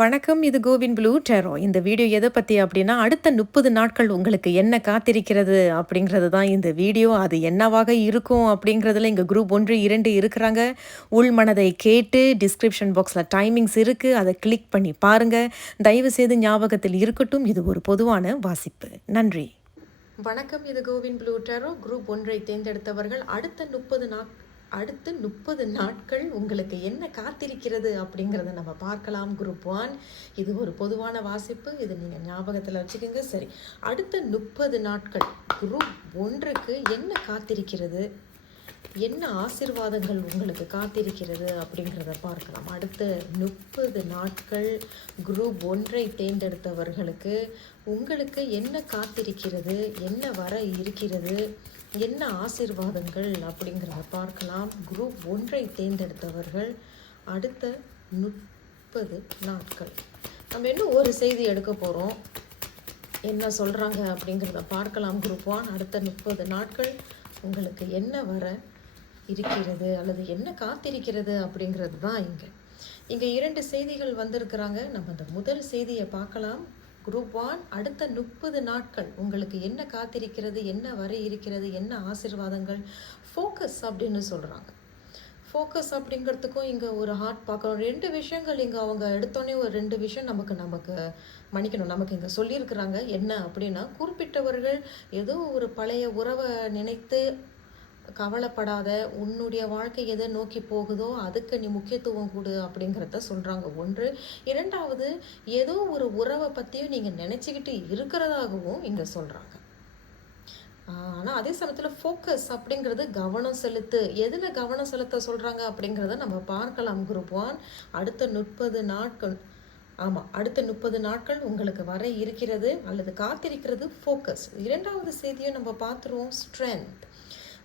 வணக்கம் இது CoWIN blue டெரோ. இந்த வீடியோ எதை பற்றி அப்படின்னா அடுத்த முப்பது நாட்கள் உங்களுக்கு என்ன காத்திருக்கிறது அப்படிங்கிறது தான் இந்த வீடியோ. அது என்னவாக இருக்கும் அப்படிங்கிறதுல இங்கே குரூப் ஒன்று இரண்டு இருக்கிறாங்க. உள்மனதை கேட்டு டிஸ்கிரிப்ஷன் பாக்ஸில் டைமிங்ஸ் இருக்குது அதை கிளிக் பண்ணி பாருங்கள் தயவு செய்து ஞாபகத்தில் இருக்கட்டும். இது ஒரு பொதுவான வாசிப்பு. நன்றி. வணக்கம் இது கோவின் ப்ளூ டெரோ. குரூப் ஒன்றை தேர்ந்தெடுத்தவர்கள் அடுத்த முப்பது நாட்கள் அடுத்து முப்பது நாட்கள் உங்களுக்கு என்ன காத்திருக்கிறது அப்படிங்கிறத நம்ம பார்க்கலாம். Group one. இது ஒரு பொதுவான வாசிப்பு. இது நீங்கள் ஞாபகத்தில் வச்சுக்கோங்க. சரி. அடுத்த முப்பது நாட்கள். குரூப் ஒன்றுக்கு என்ன காத்திருக்கிறது? என்ன ஆசிர்வாதங்கள் உங்களுக்கு காத்திருக்கிறது அப்படிங்கிறத பார்க்கலாம். அடுத்த முப்பது நாட்கள். குரூப் ஒன்றை தேர்ந்தெடுத்தவர்களுக்கு உங்களுக்கு என்ன காத்திருக்கிறது? என்ன வர இருக்கிறது? என்ன ஆசிர்வாதங்கள் அப்படிங்கிறத பார்க்கலாம். குரூப் ஒன்றை தேர்ந்தெடுத்தவர்கள் அடுத்த முப்பது நாட்கள். நம்ம இன்னும் ஒரு செய்தி எடுக்க போகிறோம் என்ன சொல்கிறாங்க அப்படிங்கிறத பார்க்கலாம். குரூப் ஒன் அடுத்த முப்பது நாட்கள் உங்களுக்கு என்ன வர இருக்கிறது அல்லது என்ன காத்திருக்கிறது அப்படிங்கிறது தான் இங்கே. இங்கே இரண்டு செய்திகள் வந்திருக்கிறாங்க. நம்ம அந்த முதல் செய்தியை பார்க்கலாம். குரூப் ஒன் அடுத்த முப்பது நாட்கள் உங்களுக்கு என்ன காத்திருக்கிறது என்ன வர இருக்கிறது என்ன ஆசிர்வாதங்கள்? ஃபோக்கஸ் அப்படின்னு சொல்கிறாங்க ஃபோக்கஸ் அப்படிங்கிறதுக்கும் இங்கே ஒரு ஹார்ட் பார்க்குறோம் ரெண்டு விஷயங்கள் இங்கே அவங்க எடுத்தோடனே ஒரு ரெண்டு விஷயம் நமக்கு நமக்கு மன்னிக்கணும். நமக்கு இங்கே சொல்லியிருக்கிறாங்க. என்ன அப்படின்னா குறிப்பிட்டவர்கள் ஏதோ ஒரு பழைய உறவை நினைத்து கவலைப்படாத உன்னுடைய வாழ்க்கை எதை நோக்கி போகுதோ அதுக்கு நீ முக்கியத்துவம் கொடு அப்படிங்கிறத சொல்கிறாங்க ஒன்று. இரண்டாவது ஏதோ ஒரு உறவை பற்றியும் நீங்கள் நினச்சிக்கிட்டு இருக்கிறதாகவும் இங்கே சொல்கிறாங்க ஆனால் அதே சமயத்தில் ஃபோக்கஸ் அப்படிங்கிறது கவனம் செலுத்து. எதில் கவனம் செலுத்த சொல்கிறாங்க அப்படிங்கிறத நம்ம பார்க்கலாம் குரூப் ஒன் அடுத்த முப்பது நாட்கள் ஆமாம் அடுத்த முப்பது நாட்கள் உங்களுக்கு வர இருக்கிறது அல்லது காத்திருக்கிறது ஃபோக்கஸ் இரண்டாவது செய்தியும் நம்ம பார்த்துருவோம் ஸ்ட்ரென்த்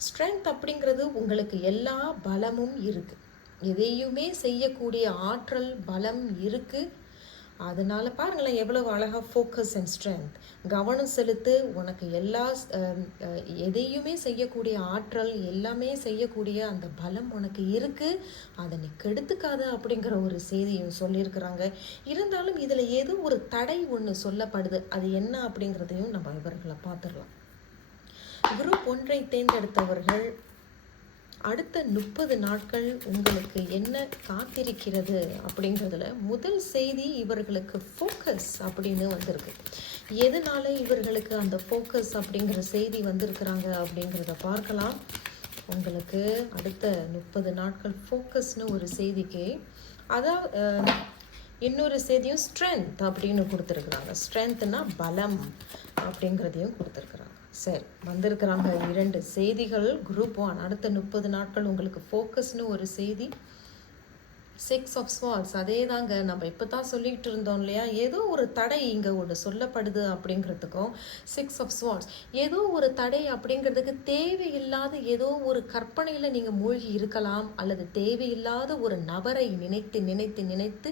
ஸ்ட்ரென்த் அப்படிங்கிறது உங்களுக்கு எல்லா பலமும் இருக்குது எதையுமே செய்யக்கூடிய ஆற்றல் பலம் இருக்குது அதனால் பாருங்களேன் எவ்வளவு அழகாக ஃபோக்கஸ் அண்ட் ஸ்ட்ரென்த் கவனம் செலுத்து உனக்கு எல்லா எதையுமே செய்யக்கூடிய ஆற்றல் எல்லாமே செய்யக்கூடிய அந்த பலம் உனக்கு இருக்குது அதை நீ கெடுத்துக்காத அப்படிங்கிற ஒரு செய்தியும் சொல்லியிருக்கிறாங்க. இருந்தாலும் இதில் ஏதோ ஒரு தடை ஒன்று சொல்லப்படுது. அது என்ன அப்படிங்கிறதையும் நம்ம இவர்களை பார்த்துடலாம். குரூப் ஒன்றை தேர்ந்தெடுத்தவர்கள் அடுத்த முப்பது நாட்கள் உங்களுக்கு என்ன காத்திருக்கிறது அப்படிங்கிறதுல முதல் செய்தி இவர்களுக்கு ஃபோக்கஸ் அப்படின்னு வந்திருக்கு. எதனால இவர்களுக்கு அந்த ஃபோக்கஸ் அப்படிங்கிற செய்தி வந்திருக்கிறாங்க அப்படிங்கிறத பார்க்கலாம். உங்களுக்கு அடுத்த முப்பது நாட்கள் ஃபோக்கஸ்னு ஒரு செய்திக்கு அதாவது இன்னொரு செய்தியும் ஸ்ட்ரென்த் அப்படின்னு கொடுத்துருக்குறாங்க. ஸ்ட்ரென்த்னா பலம் அப்படிங்கிறதையும் கொடுத்துருக்குறாங்க. சரி வந்திருக்கிறாங்க இரண்டு செய்திகள். குரூப் ஒன் அடுத்த முப்பது நாட்கள் உங்களுக்கு ஃபோக்கஸ்னு ஒரு செய்தி. சிக்ஸ் ஆஃப் ஸ்வால்ஸ் அதே தாங்க நம்ம இப்போ தான் சொல்லிகிட்டு இருந்தோம் இல்லையா? ஏதோ ஒரு தடை இங்கே ஒன்று சொல்லப்படுது அப்படிங்கிறதுக்கும் சிக்ஸ் ஆஃப் ஸ்வால்ஸ் ஏதோ ஒரு தடை அப்படிங்கிறதுக்கு தேவையில்லாத ஏதோ ஒரு கற்பனையில் நீங்கள் மூழ்கி இருக்கலாம் அல்லது தேவையில்லாத ஒரு நபரை நினைத்து நினைத்து நினைத்து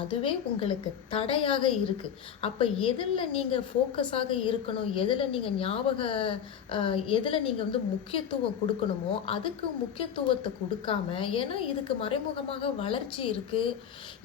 அதுவே உங்களுக்கு தடையாக இருக்குது அப்போ எதில் நீங்கள் ஃபோக்கஸாக இருக்கணும்? எதில் நீங்கள் ஞாபக எதில் நீங்கள் வந்து முக்கியத்துவம் கொடுக்கணுமோ அதுக்கு முக்கியத்துவத்தை கொடுக்காம ஏன்னா இதுக்கு மறைமுகமாக வளர்ச்சி இருக்குது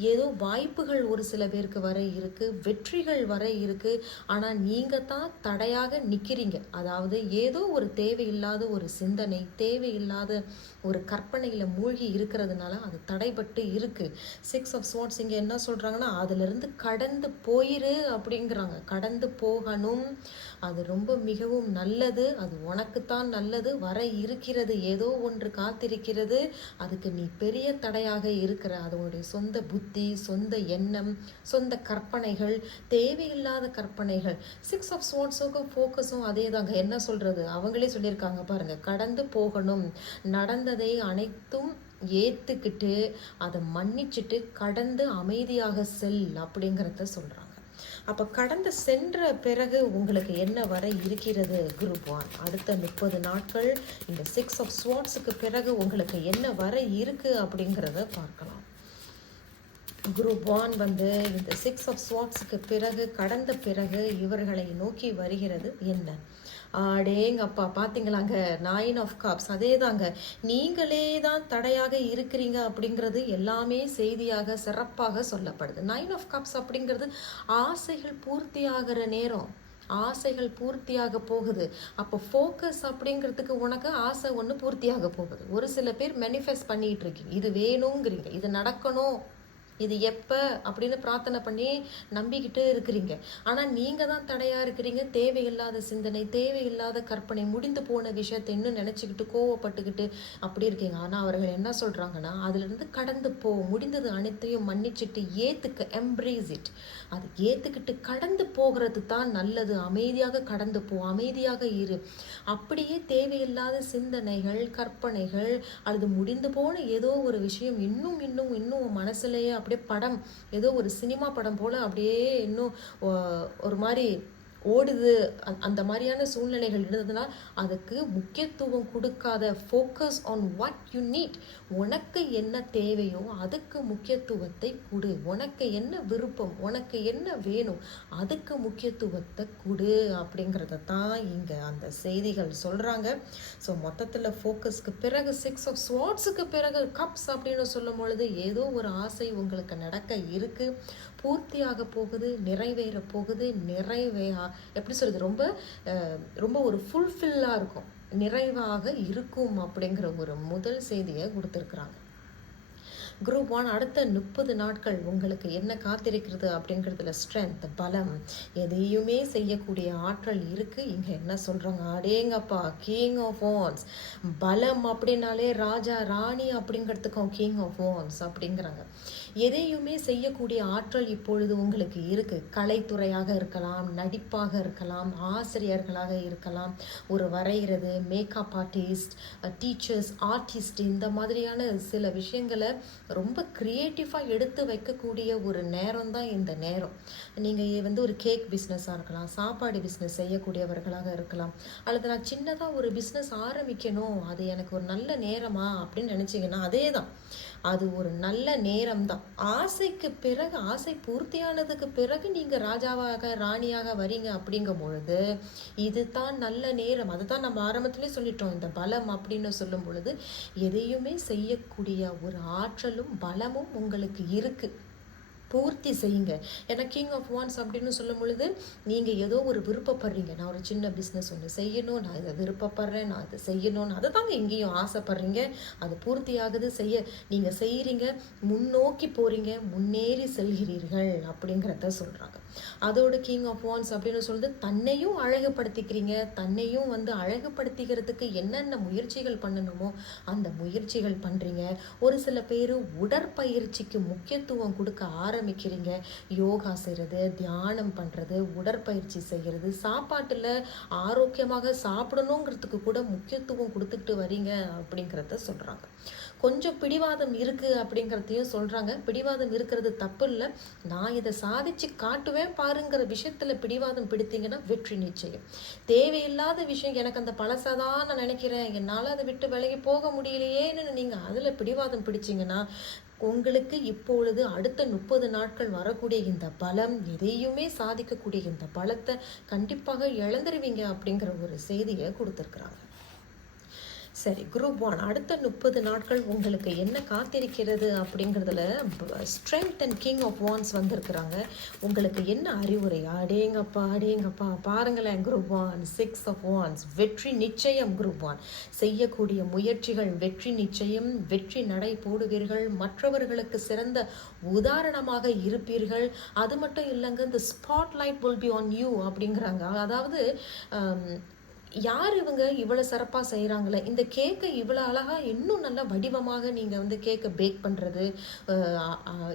ஏதோ வாய்ப்புகள் ஒரு சில பேருக்கு வர இருக்குது வெற்றிகள் வர இருக்குது ஆனால் நீங்கள் தான் தடையாக நிற்கிறீங்க அதாவது ஏதோ ஒரு தேவையில்லாத ஒரு சிந்தனை தேவையில்லாத ஒரு கற்பனையில் மூழ்கி இருக்கிறதுனால அது தடைப்பட்டு இருக்குது சிக்ஸ் ஆஃப் ஸ்வாட்ஸ் இங்கே என்ன சொல்கிறாங்கன்னா அதிலிருந்து கடந்து போயிரு அப்படிங்கிறாங்க. கடந்து போகணும். அது ரொம்ப மிகவும் நல்லது. அது உனக்குத்தான் நல்லது. வர இருக்கிறது. ஏதோ ஒன்று காத்திருக்கிறது. அதுக்கு நீ பெரிய தடையாக இருக்கிற அதனுடைய சொந்த புத்தி சொந்த எண்ணம் சொந்த கற்பனைகள் தேவையில்லாத கற்பனைகள். சிக்ஸ் ஆஃப் ஸ்வாட்ஸுக்கும் ஃபோக்கஸும் அதே தாங்க என்ன சொல்கிறது அவங்களே சொல்லியிருக்காங்க பாருங்கள் கடந்து போகணும். நடந்த நடந்ததை அனைத்தும் ஏற்றுக்கிட்டு அதை மன்னிச்சுட்டு கடந்து அமைதியாக செல் அப்படிங்கிறத சொல்கிறாங்க அப்போ கடந்து சென்ற பிறகு உங்களுக்கு என்ன வர இருக்கிறது குரூப் ஒன்? அடுத்த முப்பது நாட்கள் இந்த சிக்ஸ் ஆஃப் ஸ்வாட்ஸுக்கு பிறகு உங்களுக்கு என்ன வர இருக்குது அப்படிங்கிறத பார்க்கலாம். குரூப் ஒன் வந்து இந்த சிக்ஸ் ஆஃப் ஸ்வாட்ஸுக்கு பிறகு கடந்த பிறகு இவர்களை நோக்கி வருகிறது என்ன? ஆடேங்கப்பா பார்த்தீங்களாங்க நைன் ஆஃப் காப்ஸ் அதே தாங்க நீங்களே தான் தடையாக இருக்கிறீங்க அப்படிங்கிறது எல்லாமே செய்தியாக சிறப்பாக சொல்லப்படுது. நைன் ஆஃப் காப்ஸ் அப்படிங்கிறது ஆசைகள் பூர்த்தியாகிற நேரம். ஆசைகள் பூர்த்தியாக போகுது. அப்போ ஃபோக்கஸ் அப்படிங்கிறதுக்கு உனக்கு ஆசை ஒன்று பூர்த்தியாக போகுது. ஒரு சில பேர் மேனிஃபெஸ்ட் பண்ணிட்டு இருக்கீங்க. இது வேணுங்கிறீங்க. இது நடக்கணும். இது எப்போ அப்படின்னு பிரார்த்தனை பண்ணி நம்பிக்கிட்டு இருக்கிறீங்க. ஆனால் நீங்கள் தான் தடையாக இருக்கிறீங்க. தேவையில்லாத சிந்தனை தேவையில்லாத கற்பனை முடிந்து போன விஷயத்தை இன்னும் நினச்சிக்கிட்டு கோவப்பட்டுக்கிட்டு அப்படி இருக்கீங்க. ஆனால் அவர்கள் என்ன சொல்கிறாங்கன்னா அதுலேருந்து கடந்து போ. முடிந்தது அனைத்தையும் மன்னிச்சிட்டு ஏற்றுக்க எம்ப்ரேஸ் இட் அது ஏற்றுக்கிட்டு கடந்து போகிறது தான் நல்லது. அமைதியாக கடந்து போ. அமைதியாக இரு. அப்படியே தேவையில்லாத சிந்தனைகள் கற்பனைகள் அல்லது முடிந்து போன ஏதோ ஒரு விஷயம் இன்னும் இன்னும் இன்னும் மனசுலேயே அப்படியே படம் ஏதோ ஒரு சினிமா படம் போல் அப்படியே இன்னும் ஒரு மாதிரி ஓடுது. அந்த மாதிரியான சூழ்நிலைகள் இருந்ததுனால் அதுக்கு முக்கியத்துவம் கொடுக்காத focus on what you need உனக்கு என்ன தேவையோ அதுக்கு முக்கியத்துவத்தை கொடு. உனக்கு என்ன விருப்பம் உனக்கு என்ன வேணும் அதுக்கு முக்கியத்துவத்தை கொடு அப்படிங்கிறத தான் இங்கே அந்த செய்திகள் சொல்கிறாங்க ஸோ மொத்தத்தில் ஃபோக்கஸ்க்கு பிறகு சிக்ஸ் ஆஃப் ஸ்வாட்ஸுக்கு பிறகு கப்ஸ் அப்படின்னு சொல்லும் பொழுது ஏதோ ஒரு ஆசை உங்களுக்கு நடக்க இருக்குது பூர்த்தியாக போகுது நிறைவேற போகுது நிறைவே எப்படி சொல்கிறது ரொம்ப ரொம்ப ஒரு ஃபுல்ஃபில்லாக இருக்கும். நிறைவாக இருக்கும் அப்படிங்கிற ஒரு முதல் செய்தியை கொடுத்துருக்குறாங்க. குரூப் ஒன் அடுத்த முப்பது நாட்கள் உங்களுக்கு என்ன காத்திருக்கிறது அப்படிங்கிறதுல ஸ்ட்ரென்த் பலம் எதையுமே செய்யக்கூடிய ஆற்றல் இருக்குது இங்கே என்ன சொல்கிறாங்க அடேங்கப்பா கிங் ஆஃப் ஓன்ஸ் பலம் அப்படின்னாலே ராஜா ராணி அப்படிங்கிறதுக்கும் கிங் ஆஃப் ஓன்ஸ் அப்படிங்கிறாங்க. எதையுமே செய்யக்கூடிய ஆற்றல் இப்பொழுது உங்களுக்கு இருக்குது கலைத்துறையாக இருக்கலாம் நடிப்பாக இருக்கலாம் ஆசிரியர்களாக இருக்கலாம் ஒரு வரைகிறது மேக்கப் ஆர்டிஸ்ட் டீச்சர்ஸ் ஆர்டிஸ்ட் இந்த மாதிரியான சில விஷயங்களை ரொம்ப க்ரியேட்டிவாக எடுத்து வைக்கக்கூடிய ஒரு நேரம் தான் இந்த நேரம். நீங்கள் வந்து ஒரு கேக் பிஸ்னஸாக இருக்கலாம் சாப்பாடு பிஸ்னஸ் செய்யக்கூடியவர்களாக இருக்கலாம். அல்லது நான் சின்னதாக ஒரு பிஸ்னஸ் ஆரம்பிக்கணும் அது எனக்கு ஒரு நல்ல நேரமா அப்படின்னு நினச்சிங்கன்னா அதே தான் அது ஒரு நல்ல நேரம் தான் ஆசைக்கு பிறகு ஆசை பூர்த்தியானதுக்கு பிறகு நீங்கள் ராஜாவாக ராணியாக வரீங்க அப்படிங்கும் பொழுது இதுதான் நல்ல நேரம். அதுதான் நம்ம ஆரம்பத்திலே சொல்லிட்டோம். இந்த பலம் அப்படின்னு சொல்லும் பொழுது எதையுமே செய்யக்கூடிய ஒரு ஆற்றலும் பலமும் உங்களுக்கு இருக்குது பூர்த்தி செய்யுங்க. ஏன்னா கிங் ஆஃப் வான்ஸ் அப்படின்னு சொல்லும் பொழுது நீங்கள் ஏதோ ஒரு விருப்பப்படுறீங்க. நான் ஒரு சின்ன பிஸ்னஸ் ஒன்று செய்யணும் நான் இதை விருப்பப்படுறேன் நான் இதை செய்யணும்னு அதை தாங்க எங்கேயும் ஆசைப்படுறீங்க. அது பூர்த்தி ஆகுது செய்ய நீங்கள் செய்கிறீங்க முன்னோக்கி போகிறீங்க முன்னேறி செல்கிறீர்கள் அப்படிங்கிறத சொல்கிறாங்க அதோட கிங் ஆஃப் வான்ஸ் அப்படின்னு சொல்லுது தன்னையும் அழகுபடுத்திக்கிறீங்க. தன்னையும் வந்து அழகுபடுத்திக்கிறதுக்கு என்னென்ன முயற்சிகள் பண்ணணுமோ அந்த முயற்சிகள் பண்ணுறீங்க ஒரு சில பேர் உடற்பயிற்சிக்கு முக்கியத்துவம் கொடுக்க ஆரம்பிக்கிறீங்க. யோகா செய்கிறது தியானம் பண்ணுறது உடற்பயிற்சி செய்கிறது சாப்பாட்டில் ஆரோக்கியமாக சாப்பிடணுங்கிறதுக்கு கூட முக்கியத்துவம் கொடுத்துட்டு வரீங்க அப்படிங்கிறத சொல்கிறாங்க கொஞ்சம் பிடிவாதம் இருக்குது அப்படிங்கிறதையும் சொல்கிறாங்க பிடிவாதம் இருக்கிறது தப்பு இல்லை. நான் இதை சாதிச்சு காட்டுவேன் பாருங்கிற விஷயத்தில் பிடிவாதம் பிடித்தீங்கன்னா வெற்றி நிச்சயம். தேவையில்லாத விஷயம் எனக்கு அந்த பழசை தான் நான் நினைக்கிறேன். என்னால் அதை விட்டு விலகி போக முடியலையேன்னு நீங்கள் அதில் பிடிவாதம் பிடிச்சிங்கன்னா உங்களுக்கு இப்பொழுது அடுத்த முப்பது நாட்கள் வரக்கூடிய இந்த பலம் எதையுமே சாதிக்கக்கூடிய இந்த பலத்தை கண்டிப்பாக இழந்துருவீங்க அப்படிங்கிற ஒரு செய்தியை கொடுத்துருக்குறாங்க. சரி குரூப் ஒன் அடுத்த முப்பது நாட்கள் உங்களுக்கு என்ன காத்திருக்கிறது அப்படிங்கிறதுல strength and king of wands வந்திருக்கிறாங்க. உங்களுக்கு என்ன அறிவுரை? அடேங்கப்பா அடேங்கப்பா. பாருங்களேன் group one six of wands வெற்றி நிச்சயம் குரூப் ஒன் செய்யக்கூடிய முயற்சிகள் வெற்றி நிச்சயம் வெற்றி நடை போடுவீர்கள். மற்றவர்களுக்கு சிறந்த உதாரணமாக இருப்பீர்கள். அது மட்டும் இல்லைங்க இந்த spotlight will be on you அப்படிங்கிறாங்க. அதாவது um, யார் இவங்க இவ்வளோ சிறப்பாக செய்கிறாங்களே இந்த கேக்கை இவ்வளோ அழகாக இன்னும் நல்லா வடிவமாக நீங்கள் வந்து கேக்கை பேக் பண்ணுறது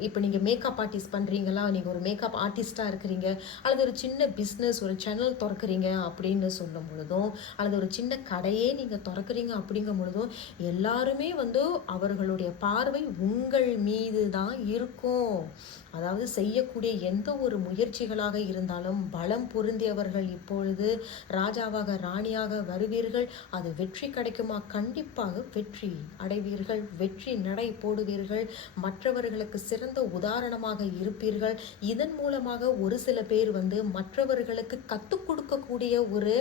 இப்போ நீங்கள் மேக்கப் ஆர்டிஸ்ட் பண்ணுறீங்களா நீங்கள் ஒரு மேக்கப் ஆர்டிஸ்ட்டாக இருக்கிறீங்க. அல்லது ஒரு சின்ன பிஸ்னஸ் ஒரு சேனல் திறக்கிறீங்க அப்படின்னு சொல்லும் பொழுதும் அல்லது ஒரு சின்ன கடையே நீங்கள் திறக்கிறீங்க அப்படிங்கும் பொழுதும் எல்லாருமே வந்து அவர்களுடைய பார்வை உங்கள் மீது தான் இருக்கும். அதாவது செய்யக்கூடிய எந்த ஒரு முயற்சிகளாக இருந்தாலும் பலம் பொருந்தியவர்கள் இப்பொழுது ராஜாவாக ராணி ராணியாக வருவீர்கள். அது வெற்றி கிடைக்குமா? கண்டிப்பாக வெற்றி அடைவீர்கள். வெற்றி நடை போடுவீர்கள். மற்றவர்களுக்கு சிறந்த உதாரணமாக இருப்பீர்கள். இதன் மூலமாக ஒரு சில பேர் வந்து மற்றவர்களுக்கு கற்றுக் கொடுக்கக்கூடிய ஒரு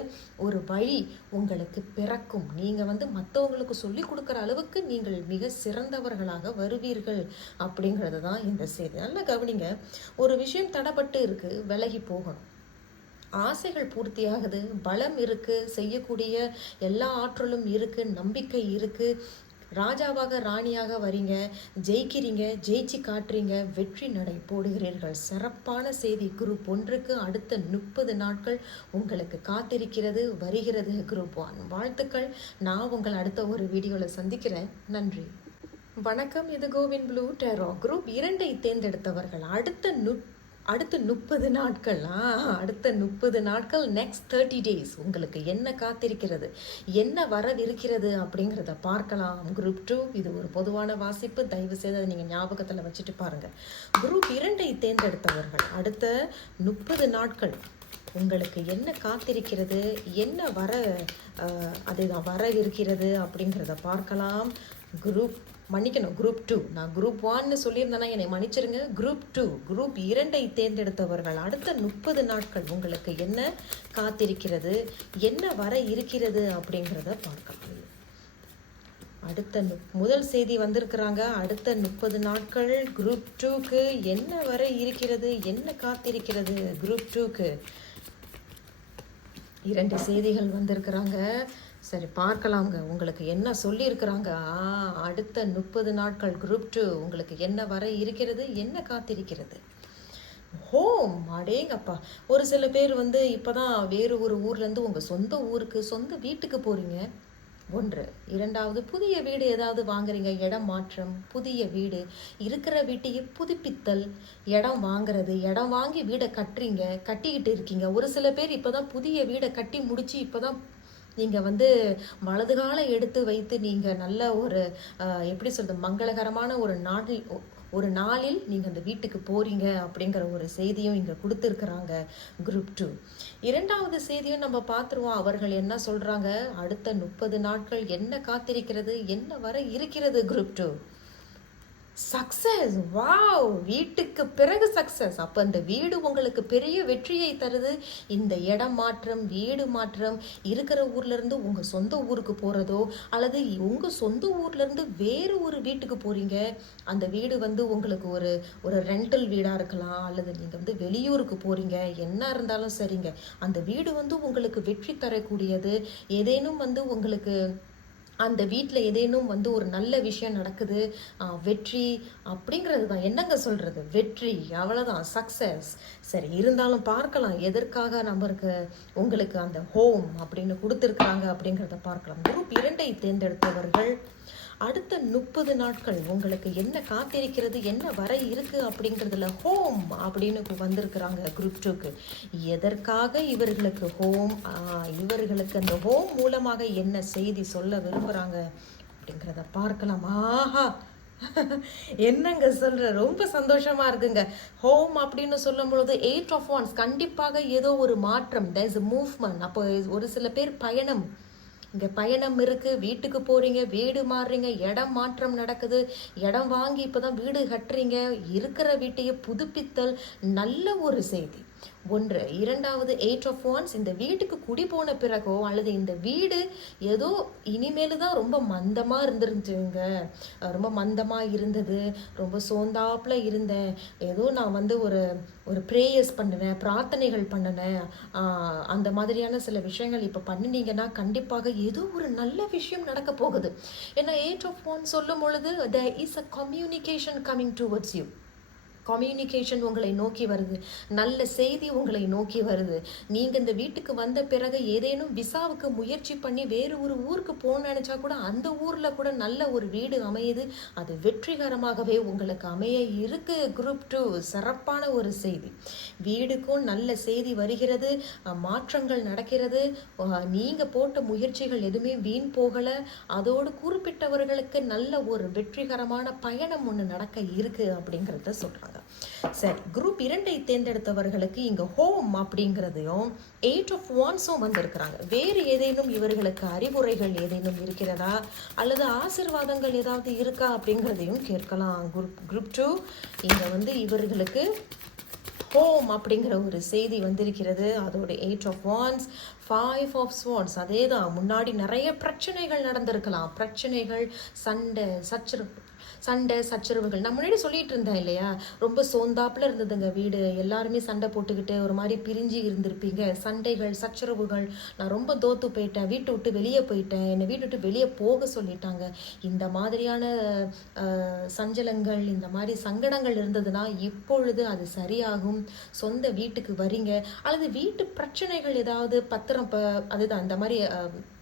ஒரு வழி உங்களுக்கு பிறக்கும். நீங்கள் வந்து மற்றவங்களுக்கு சொல்லிக் கொடுக்குற அளவுக்கு நீங்கள் மிக சிறந்தவர்களாக வருவீர்கள் அப்படிங்கிறது தான் இந்த செய்தி. நல்லா கவனிங்க. ஒரு விஷயம் தடைப்பட்டு இருக்கு. விலகி போகணும். ஆசைகள் பூர்த்தியாகுது பலம் இருக்குது செய்யக்கூடிய எல்லா ஆற்றலும் இருக்குது நம்பிக்கை இருக்குது ராஜாவாக ராணியாக வரீங்க ஜெயிக்கிறீங்க ஜெயிச்சு காட்டுறீங்க வெற்றி நடை போடுகிறீர்கள். சிறப்பான செய்தி. குரூப் ஒன்றுக்கு அடுத்த முப்பது நாட்கள் உங்களுக்கு காத்திருக்கிறது வருகிறது குரூப் ஒன். வாழ்த்துக்கள். நான் உங்கள் அடுத்த ஒரு வீடியோவில் சந்திக்கிறேன். நன்றி. வணக்கம். இது கோவின் ப்ளூ டெரோ. குரூப் இரண்டை தேர்ந்தெடுத்தவர்கள். அடுத்த நுட் அடுத்த முப்பது நாட்கள் ஆ அடுத்த முப்பது நாட்கள் நெக்ஸ்ட் தேர்ட்டி டேஸ் உங்களுக்கு என்ன காத்திருக்கிறது என்ன வரவிருக்கிறது அப்படிங்கிறத பார்க்கலாம். குரூப் டூ இது ஒரு பொதுவான வாசிப்பு. தயவு செய்து அதை நீங்கள் ஞாபகத்தில் வச்சுட்டு பாருங்கள் குரூப் இரண்டை தேர்ந்தெடுத்தவர்கள் அடுத்த முப்பது நாட்கள் உங்களுக்கு என்ன காத்திருக்கிறது என்ன வர அதுதான் வரவிருக்கிறது அப்படிங்கிறத பார்க்கலாம். குரூப் மன்னிக்கணும். குரூப் டூ நான் குரூப் ஒன்னு சொல்லியிருந்தேன்னா என்னை மன்னிச்சிருங்க. குரூப் டூ குரூப் இரண்டை தேர்ந்தெடுத்தவர்கள். அடுத்த முப்பது நாட்கள் உங்களுக்கு என்ன காத்திருக்கிறது? என்ன வர இருக்கிறது அப்படிங்கிறத பார்க்கலாம். அடுத்த முதல் செய்தி வந்திருக்கிறாங்க. அடுத்த முப்பது நாட்கள் குரூப் டூக்கு என்ன வர இருக்கிறது? என்ன காத்திருக்கிறது? குரூப் டூக்கு இரண்டு செய்திகள் வந்திருக்கிறாங்க. சரி பார்க்கலாங்க உங்களுக்கு என்ன சொல்லியிருக்கிறாங்க? ஆ அடுத்த முப்பது நாட்கள் குரூப் டூ உங்களுக்கு என்ன வர இருக்கிறது? என்ன காத்திருக்கிறது? ஹோம் அடேங்கப்பா. ஒரு சில பேர் வந்து இப்பதான் வேறு ஒரு ஊர்லேருந்து உங்கள் சொந்த ஊருக்கு சொந்த வீட்டுக்கு போகிறீங்க ஒன்று. இரண்டாவது புதிய வீடு ஏதாவது வாங்குறீங்க? இடம் மாற்றம் புதிய வீடு. இருக்கிற வீட்டையே புதுப்பித்தல். இடம் வாங்குறது. இடம் வாங்கி வீடை கட்டுறீங்க. கட்டிக்கிட்டு இருக்கீங்க. ஒரு சில பேர் இப்போதான் புதிய வீடை கட்டி முடிச்சு இப்போதான் நீங்கள் வந்து வலது காலை எடுத்து வைத்து நீங்கள் நல்ல ஒரு எப்படி சொல்கிறது மங்களகரமான ஒரு நாட்டில் ஒரு நாளில் நீங்கள் அந்த வீட்டுக்கு போகிறீங்க அப்படிங்கிற ஒரு செய்தியும் இங்கே கொடுத்துருக்குறாங்க குரூப் டூ இரண்டாவது செய்தியும் நம்ம பார்த்துருவோம். அவர்கள் என்ன சொல்கிறாங்க அடுத்த முப்பது நாட்கள் என்ன காத்திருக்கிறது? என்ன வர இருக்கிறது குரூப் டூ சக்சஸ் வாவ் வீட்டுக்கு பிறகு சக்சஸ் அப்போ இந்த வீடு உங்களுக்கு பெரிய வெற்றியை தருது. இந்த இடம் மாற்றம் வீடு மாற்றம் இருக்கிற ஊர்லேருந்து உங்கள் சொந்த ஊருக்கு போகிறதோ அல்லது உங்கள் சொந்த ஊர்லேருந்து வேறு ஒரு வீட்டுக்கு போகிறீங்க அந்த வீடு வந்து உங்களுக்கு ஒரு ஒரு ரெண்டல் வீடாக இருக்கலாம் அல்லது நீங்கள் வந்து வெளியூருக்கு போகிறீங்க என்ன இருந்தாலும் சரிங்க. அந்த வீடு வந்து உங்களுக்கு வெற்றி தரக்கூடியது. ஏதேனும் வந்து உங்களுக்கு அந்த வீட்டில் ஏதேனும் வந்து ஒரு நல்ல விஷயம் நடக்குது வெற்றி அப்படிங்கிறது தான். என்னங்க சொல்கிறது வெற்றி அவ்வளோதான் சக்ஸஸ் சரி இருந்தாலும் பார்க்கலாம். எதற்காக நம்மளுக்கு உங்களுக்கு அந்த ஹோம் அப்படின்னு கொடுத்துருக்காங்க அப்படிங்கிறத பார்க்கலாம். குரூப் இரண்டை தேர்ந்தெடுத்தவர்கள் அடுத்த முப்பது நாட்கள் உங்களுக்கு என்ன காத்திருக்கிறது என்ன வர இருக்கு அப்படிங்கிறதுல ஹோம் அப்படின்னு வந்திருக்கிறாங்க குரூப் டூக்கு எதற்காக இவர்களுக்கு ஹோம் இவர்களுக்கு அந்த ஹோம் மூலமாக என்ன செய்தி சொல்ல விரும்புகிறாங்க அப்படிங்கிறத பார்க்கலாம். ஆஹா! என்னங்க சொல்ற? ரொம்ப சந்தோஷமா இருக்குங்க. ஹோம் அப்படின்னு சொல்லும் பொழுது எயிட் ஆஃப் ஒன்ஸ் கண்டிப்பாக ஏதோ ஒரு மாற்றம். தேர் இஸ் மூவ்மெண்ட் அப்போ ஒரு சில பேர் பயணம் இங்கே பயணம் இருக்கு வீட்டுக்கு போறீங்க வீடு மாறுறீங்க இடம் மாற்றம் நடக்குது இடம் வாங்கி இப்பதான் வீடு கட்டுறீங்க இருக்கிற வீட்டையே புதுப்பித்தல் நல்ல ஒரு செய்தி. ஒன்று. இரண்டாவது எயிட் ஆஃப் ஒன்ஸ் இந்த வீட்டுக்கு குடி போன பிறகோ அல்லது இந்த வீடு ஏதோ இனிமேல் தான் ரொம்ப மந்தமாக இருந்துருந்துங்க ரொம்ப மந்தமாக இருந்தது ரொம்ப சோந்தாப்பில் இருந்தேன். ஏதோ நான் வந்து ஒரு ஒரு ப்ரேயர்ஸ் பண்ணினேன் பிரார்த்தனைகள் பண்ணினேன் அந்த மாதிரியான சில விஷயங்கள் இப்போ பண்ணினீங்கன்னா கண்டிப்பாக ஏதோ ஒரு நல்ல விஷயம் நடக்க போகுது. ஏன்னா எயிட் ஆஃப் ஒன் சொல்லும் பொழுது the is a communication coming towards you communication உங்களை நோக்கி வருது. நல்ல செய்தி உங்களை நோக்கி வருது. நீங்கள் இந்த வீட்டுக்கு வந்த பிறகு ஏதேனும் விசாவுக்கு முயற்சி பண்ணி வேறு ஒரு ஊருக்கு போக நினச்சா கூட அந்த ஊரில் கூட நல்ல ஒரு வீடு அமையுது. அது வெற்றிகரமாகவே உங்களுக்கு அமைய இருக்கு. குரூப் டூ சிறப்பான ஒரு செய்தி. வீடுக்கும் நல்ல செய்தி வருகிறது. மாற்றங்கள் நடக்கிறது. நீங்கள் போட்ட முயற்சிகள் எதுவுமே வீண் போகலை. அதோடு குறிப்பிட்டவர்களுக்கு நல்ல ஒரு வெற்றிகரமான பயணம் ஒன்று நடக்க இருக்கு அப்படிங்கிறத சொல்கிறாங்க சரி குரூப் இரண்டை தேர்ந்தெடுத்தவர்களுக்கு இங்க ஹோம் அப்படிங்கிறதையும் எயிட் ஆஃப் ஒன்ஸும் வந்திருக்கிறாங்க. வேறு ஏதேனும் இவர்களுக்கு அறிவுரைகள் ஏதேனும் இருக்கிறதா? அல்லது ஆசிர்வாதங்கள் ஏதாவது இருக்கா அப்படிங்கிறதையும் கேட்கலாம். குரூப் குரூப் டூ இங்க வந்து இவர்களுக்கு ஹோம் அப்படிங்கிற ஒரு செய்தி வந்திருக்கிறது. அதோட eight of wands five of swans அதே தான் முன்னாடி நிறைய பிரச்சனைகள் நடந்திருக்கலாம். பிரச்சனைகள் சண்டை சச்சரவு சண்டை சச்சரவுகள். நான் முன்னாடி சொல்லிட்டு இருந்தேன் இல்லையா? ரொம்ப சோந்தாப்புல இருந்ததுங்க வீடு. எல்லாருமே சண்டை போட்டுக்கிட்டு ஒரு மாதிரி பிரிஞ்சு இருந்திருப்பீங்க. சண்டைகள் சச்சரவுகள். நான் ரொம்ப தோத்து போயிட்டேன். வீட்டை விட்டு வெளியே போயிட்டேன். என்னை வீட்டை விட்டு வெளியே போக சொல்லிட்டாங்க. இந்த மாதிரியான சஞ்சலங்கள் இந்த மாதிரி சங்கடங்கள் இருந்ததுன்னா இப்பொழுது அது சரியாகும். சொந்த வீட்டுக்கு வரீங்க. அல்லது வீட்டு பிரச்சனைகள் ஏதாவது பத்திரம் ப அதுதான் அந்த மாதிரி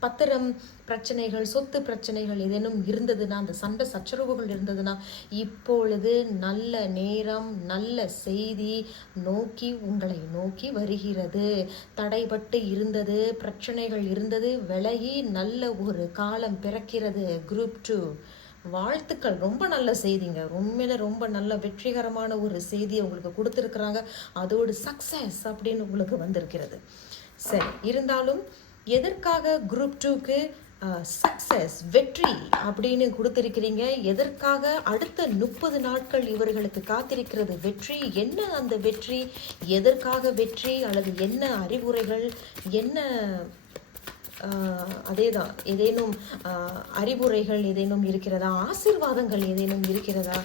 பத்திரம் பிரச்சனைகள் சொத்து பிரச்சனைகள் ஏதேனும் இருந்ததுன்னா அந்த சண்டை சச்சரவுகள் இருந்ததுன்னா இப்பொழுது நல்ல நேரம் நல்ல செய்தி நோக்கி உங்களை நோக்கி வருகிறது. தடைபட்டு இருந்தது பிரச்சனைகள் இருந்தது விலகி நல்ல ஒரு காலம் பிறக்கிறது. குரூப் டூ வாழ்த்துக்கள். ரொம்ப நல்ல செய்திங்க. உண்மையில ரொம்ப நல்ல வெற்றிகரமான ஒரு செய்தியை உங்களுக்கு கொடுத்துருக்குறாங்க. அதோடு சக்சஸ் அப்படின்னு உங்களுக்கு வந்திருக்கிறது. சரி இருந்தாலும் எதற்காக குரூப் டூக்கு சக்சஸ் வெற்றி அப்படின்னு கொடுத்துருக்கிறீங்க. எதற்காக அடுத்த முப்பது நாட்கள் இவர்களுக்கு காத்திருக்கிறது வெற்றி? என்ன அந்த வெற்றி? எதற்காக வெற்றி? அல்லது என்ன அறிவுரைகள்? என்ன அதே தான் ஏதேனும் அறிவுரைகள் ஏதேனும் இருக்கிறதா? ஆசீர்வாதங்கள் ஏதேனும் இருக்கிறதா?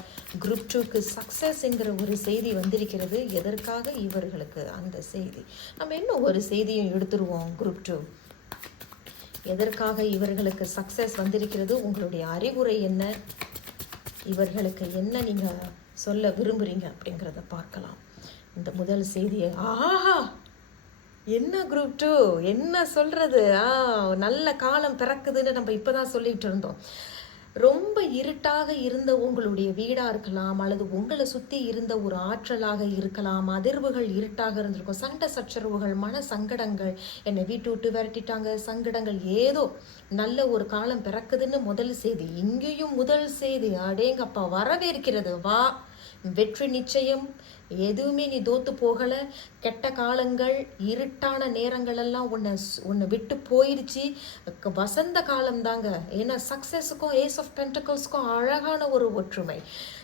குரூப் டூக்கு சக்ஸஸ்ங்கிற ஒரு செய்தி வந்திருக்கிறது. எதற்காக இவர்களுக்கு அந்த செய்தி? நம்ம இன்னும் ஒரு செய்தியும் எடுத்துருவோம் குரூப் டூ எதற்காக இவர்களுக்கு சக்ஸஸ் வந்திருக்கிறது? உங்களுடைய அறிவுரை என்ன? இவர்களுக்கு என்ன நீங்கள் சொல்ல விரும்புகிறீங்க அப்படிங்கிறத பார்க்கலாம். இந்த முதல் செய்தியை ஆஹா! என்ன குரூப் டூ என்ன சொல்கிறது ஆ நல்ல காலம் பிறக்குதுன்னு நம்ம இப்போ தான் சொல்லிகிட்டு இருந்தோம். ரொம்ப இருட்டாக இருந்த உங்களுடைய வீடாக இருக்கலாம் அல்லது உங்களை சுற்றி இருந்த ஒரு ஆற்றலாக இருக்கலாம் அதிர்வுகள் இருட்டாக இருந்திருக்கும் சண்டை சச்சரவுகள் மன சங்கடங்கள் என்னை வீட்டு விட்டு விரட்டிட்டாங்க சங்கடங்கள் ஏதோ நல்ல ஒரு காலம் பிறக்குதுன்னு முதல் செய்தி இங்கேயும் முதல் செய்தி அடேங்கப்பா வரவேற்கிறது வா. வெற்றி நிச்சயம். எதுவுமே நீ தோத்து போகல. கெட்ட காலங்கள் இருட்டான நேரங்கள் எல்லாம் உன்னை உன்னை விட்டு போயிடுச்சு வசந்த காலம் தாங்க ஏன்னா சக்சஸுக்கும் ஏஸ் ஆஃப் பென்டகோஸ்க்கும் அழகான ஒரு ஒற்றுமை.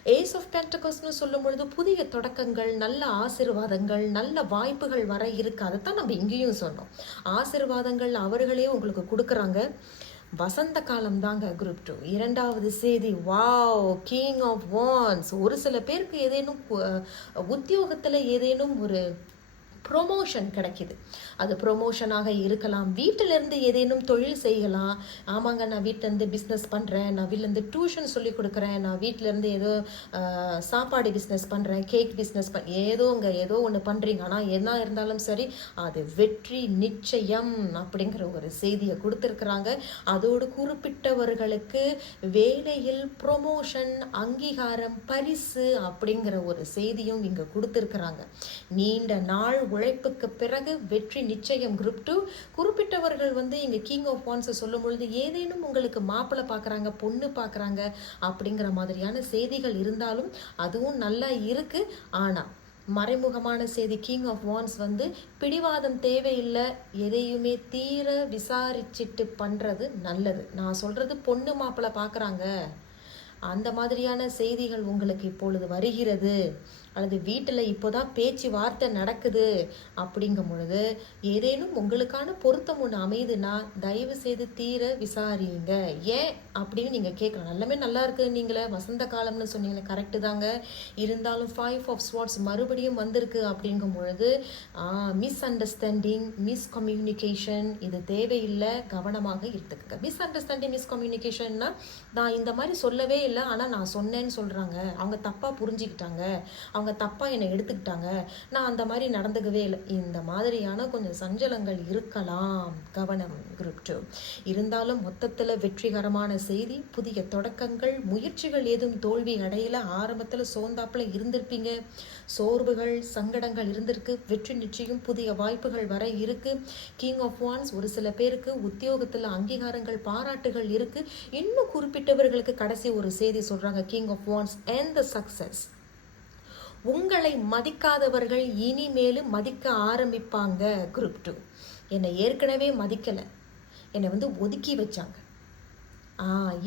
ஏஸ் ஆஃப் பென்டகோஸ்னு சொல்லும் பொழுது புதிய தொடக்கங்கள் நல்ல ஆசீர்வாதங்கள் நல்ல வாய்ப்புகள் வர இருக்கு. அதைத்தான் நம்ம இங்கேயும் சொன்னோம். ஆசீர்வாதங்கள் அவர்களே உங்களுக்கு கொடுக்குறாங்க. வசந்த காலம் தாங்க குரூப் டூ இரண்டாவது செய்தி வாவ் கிங் ஆஃப் வான்ஸ் ஒரு சில பேருக்கு ஏதேனும் உத்தியோகத்தில் ஏதேனும் ஒரு ப்ரொமோஷன் கிடைக்கிது. அது ப்ரொமோஷனாக இருக்கலாம். வீட்டிலேருந்து ஏதேனும் தொழில் செய்யலாம். ஆமாங்க நான் வீட்டிலேருந்து பிஸ்னஸ் பண்ணுறேன் நான் வீட்டிலேருந்து டியூஷன் சொல்லி கொடுக்குறேன். நான் வீட்டிலேருந்து ஏதோ சாப்பாடு பிஸ்னஸ் பண்ணுறேன் கேக் பிஸ்னஸ் பண் ஏதோங்க ஏதோ ஒன்று பண்ணுறீங்க ஆனால் என்ன இருந்தாலும் சரி அது வெற்றி நிச்சயம் அப்படிங்கிற ஒரு செய்தியை கொடுத்துருக்குறாங்க. அதோடு குறிப்பிட்டவர்களுக்கு வேலையில் ப்ரொமோஷன் அங்கீகாரம் பரிசு அப்படிங்கிற ஒரு செய்தியும் இங்கே கொடுத்துருக்குறாங்க. நீண்ட நாள் உழைப்புக்கு பிறகு வெற்றி நிச்சயம் குரூப் டூ குறிப்பிட்டவர்கள் வந்து இங்கே கிங் ஆஃப் வான்ஸை சொல்லும் பொழுது ஏதேனும் உங்களுக்கு மாப்பிள்ளை பார்க்குறாங்க பொண்ணு பார்க்குறாங்க அப்படிங்கிற மாதிரியான செய்திகள் இருந்தாலும் அதுவும் நல்லா இருக்குது ஆனால் மறைமுகமான செய்தி கிங் ஆஃப் வான்ஸ் வந்து பிடிவாதம் தேவையில்லை எதையுமே தீர விசாரிச்சிட்டு பண்ணுறது நல்லது. நான் சொல்கிறது பொண்ணு மாப்பிள்ளை பார்க்குறாங்க. அந்த மாதிரியான செய்திகள் உங்களுக்கு இப்பொழுது வருகிறது. அல்லது வீட்டில் இப்போதான் பேச்சு வார்த்தை நடக்குது அப்படிங்கும் பொழுது ஏதேனும் உங்களுக்கான பொருத்தம் ஒன்று அமையுதுன்னா தயவு செய்து தீர விசாரிங்க ஏன் அப்படின்னு நீங்கள் கேட்கலாம். எல்லாமே நல்லா இருக்குது நீங்களே. வசந்த காலம்னு சொன்னீங்களே கரெக்டு தாங்க. இருந்தாலும் ஃபைவ் ஆஃப் ஸ்வாட்ஸ் மறுபடியும் வந்திருக்கு அப்படிங்கும் பொழுது மிஸ் அண்டர்ஸ்டாண்டிங் மிஸ் கம்யூனிகேஷன் இது தேவையில்லை கவனமாக இருந்துக்குங்க மிஸ் அண்டர்ஸ்டாண்டிங் மிஸ் கம்யூனிகேஷன்னா நான் இந்த மாதிரி சொல்லவே இல்லை ஆனால் நான் சொன்னேன்னு சொல்கிறாங்க அவங்க தப்பாக புரிஞ்சுக்கிட்டாங்க. அவங்க தப்பாக என்னை எடுத்துக்கிட்டாங்க. நான் அந்த மாதிரி நடந்துக்கவே இல்லை. இந்த மாதிரியான கொஞ்சம் சஞ்சலங்கள் இருக்கலாம் கவனம் குரூப் டூ இருந்தாலும் மொத்தத்தில் வெற்றிகரமான செய்தி புதிய தொடக்கங்கள் முயற்சிகள் ஏதும் தோல்வி அடையல. ஆரம்பத்தில் சோந்தாப்பில் இருந்திருப்பீங்க. சோர்வுகள் சங்கடங்கள் இருந்திருக்கு. வெற்றி நிச்சயம் புதிய வாய்ப்புகள் வர இருக்கு. கிங் ஆஃப் வான்ஸ் ஒரு சில பேருக்கு உத்தியோகத்தில் அங்கீகாரங்கள் பாராட்டுகள் இருக்கு. இன்னும் குறிப்பிட்டவர்களுக்கு கடைசி ஒரு செய்தி சொல்றாங்க king of wands and the success உங்களை மதிக்காதவர்கள் இனிமேலும் மதிக்க ஆரம்பிப்பாங்க குரூப் டூ என்னை ஏற்கனவே மதிக்கலை. என்னை வந்து ஒதுக்கி வச்சாங்க.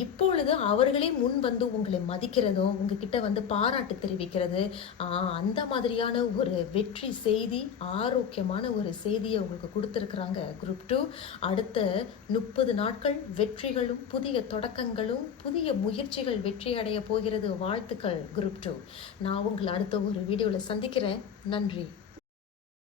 இப்பொழுது அவர்களே முன் வந்து உங்களை மதிக்கிறதும் உங்ககிட்ட வந்து பாராட்டு தெரிவிக்கிறது. அந்த மாதிரியான ஒரு வெற்றி செய்தி ஆரோக்கியமான ஒரு செய்தியை உங்களுக்கு கொடுத்துருக்குறாங்க குரூப் டூ அடுத்த முப்பது நாட்கள் வெற்றிகளும் புதிய தொடக்கங்களும் புதிய முயற்சிகள் வெற்றி அடைய போகிறது. வாழ்த்துக்கள் குரூப் டூ நான் உங்களை அடுத்த ஒரு வீடியோவில் சந்திக்கிறேன். நன்றி.